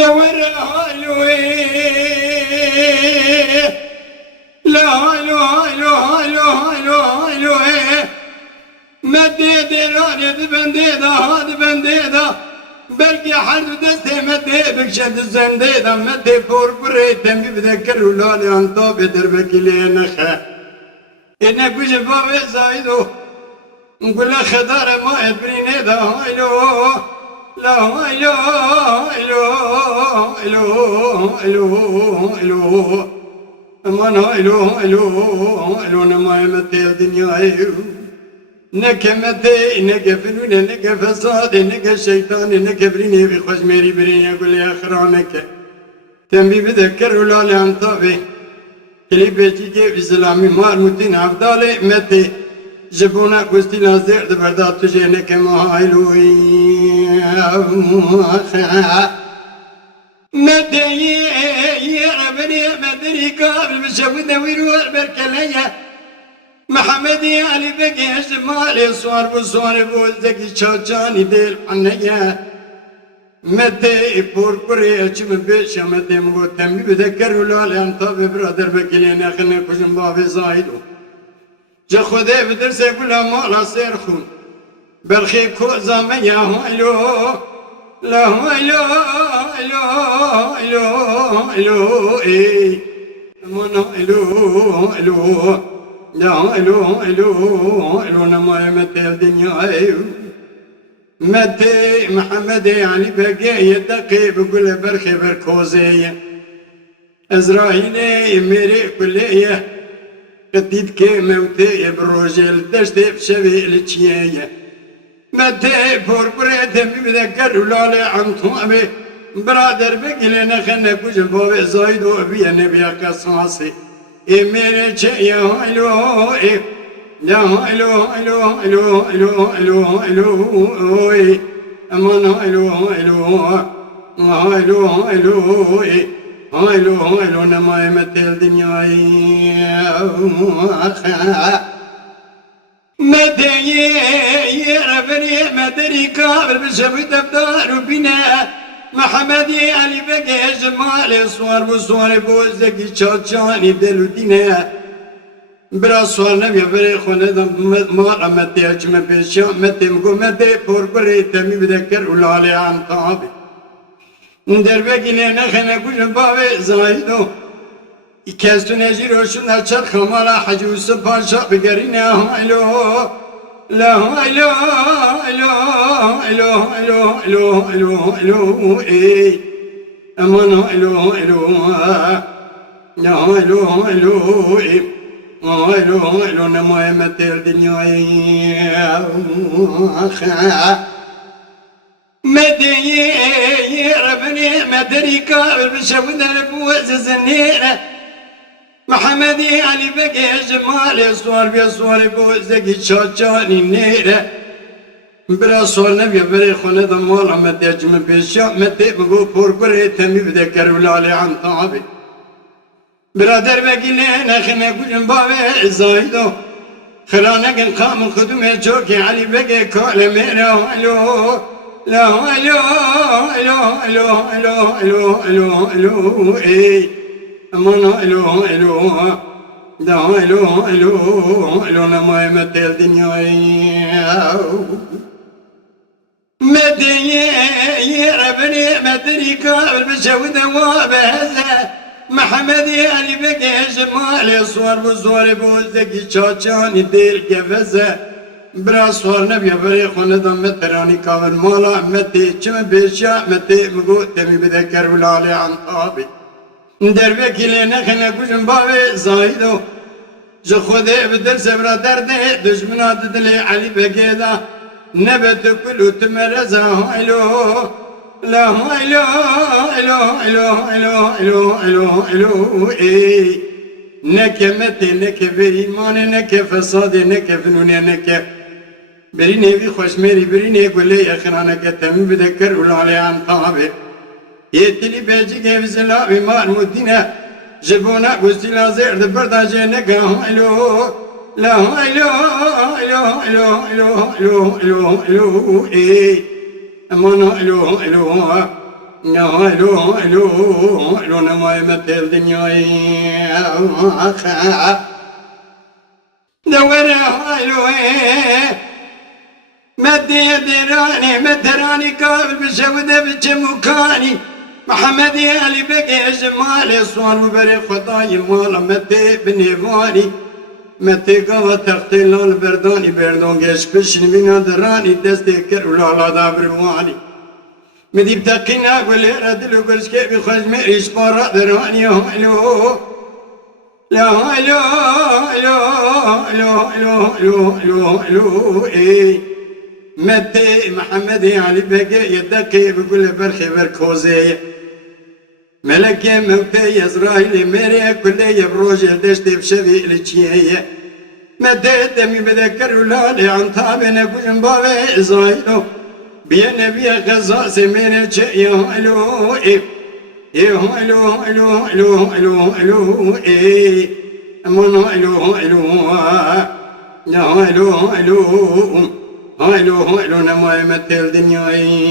دور هالوي لا هالو هالو هالو هالو هالوي مدد راني بنديدا هاد بنديدا بلقي حد دستي مدي بكشد الزنديدا مدي بور بريتم بذكر ولالي انطو بدربك لينخه إنك وجه بابي زايدو نقول له خضار ما يدبريني دا هايلو لا هايلو هايلو هايلو هايلو هايلو أمان هايلو هايلو هايلو نما يمتي الدنيا نك متي نك فنون نك فساد نك الشيطان نك بريني بخش ميري بريني أقول يا خرانك تنبي بذكر ولا لأنطابي اللي بيجي في سلامي مار متين عبدالي متي جبونا كوستي نازير دبردات تجيني كما هايلوي مدي ربني مدري قابل بشوي ويروح بركلية محمدي علي بقي جمالي صور بصور بوزكي شاجاني ديل عنيا متى بور بري أشم بيش متى مو تمي بذكر ولا لأن طبي برادر بكلينا خلنا كوجن بابي زايدو جا خده بدرس كل ما لا سيرخون برخي كو زمان يا هايلو لا هايلو هايلو هايلو هايلو إيه من هايلو هايلو لا هايلو هايلو هايلو نما متى الدنيا متى محمد يعني بقى يدقي بقول برخي بركوزية إسرائيلي ميري كلية قتيد كي موتي بروجل دشتي بشبه التشيية متى فور بريتم بذكر ولا عن طوامي برادر بقي لنا خنا كوجن بابي زايدو بيا نبيا قصاصي ميري تشيا هايلو إيه لا هايلو هايلو هايلو هايلو هايلو هايلو هايلو أمان هايلو هايلو هايلو هايلو هايلو هايلو نما يمثل الدنيا مدي ربني مدري كابر بشوي دبدار وبنا محمدي علي بقي جمالي صور بصور بوزكي شاجاني دلو دينا برا سوال نبي بري خونه دم ما متى أجمع بيشا متى مقو متى فور بري تمي بذكر ولا لي عن طابي دربكي لنا خنا كل بابي زايدو كاستو نجيرو شن هشر خمالا حجوس باشا بقرينا هايلو لا هايلو هايلو هايلو هايلو هايلو هايلو هايلو إيه أمان هايلو هايلو لا هايلو هايلو إيه هايلو هايلو نما يمثل الدنيا مدي ربني مدري كابل بشوي دربوز زنيرة محمدي علي بقي جمالي صور بيصور بوزكي شاجاني نيرة برا صور نبي بري خونه دمال مدي أجمع بيشا مدي بقو بور بري تمي بذكر ولا عن طابي برادر بقي لنا خنا كوجن بابي زايدو خلانا كن قام خدمه جوكي علي بقي كل ميرا هلو لا هلو هلو هلو هلو هلو هلو هلو إيه أمان هلو هلو لا هلو هلو هلو نما يمثل الدنيا مدي ربني مدري كابل بشوي دواب هذا محمدي علي بقي جمالي صور بصور بوزكي شاجاني ديل قفزة برا صور نبي بري خونه دم متراني كابل مالا متي چم بيشا متي مقو تمي بذكر ولالي عن طابي دربكي لنا خنا كوجن بابي زايدو جو خده بدرس برادر ده دشمنات دلي علي بقي دا نبت كل تمرزا هايلو لا هايلو هايلو هايلو هايلو هايلو هايلو هايلو إيه نك متي نك بإيمان نك فساد نك فنون نك بريني في خوش ميري بريني قولي يا خرانا كتمي بذكر ولا علي عن طابي يتلي بيجي كيف سلامي مار مدينة جبونا قوستي لازير دبردا جينك هايلو لا هايلو هايلو هايلو هايلو هايلو هايلو هايلو إيه أمان هايلو هايلو الو الو الو نما يمثل دنياي دور الو مدي دراني قابل بشودة بجمكاني محمد علي بقي جمالي صوان وبري خطاي مالا مدي بنيفاني مدي قوة تختلال برداني بردون قش بشن بنا دراني دستي كرولا لا دابرواني مدي بتقينا قولي ردلو قرش كيبي خوش مريش بارا دراني هلو لا هلو هلو هلو هلو هلو هلو هلو ايه مدي محمد علي بقى يدكي بكل برخي بركوزي ملك موتي إسرائيل مري كل يبروج دشت بشذي لتشيه مدي دمي بذكر ولادي عن طابنا كل بابي إسرائيل بيا نبي غزا سمين يا هلو إيه يا هلو هلو هلو هلو هلو إيه أمون هلو هلو يا هلو هلو هلو هلو نما يمثل دنياي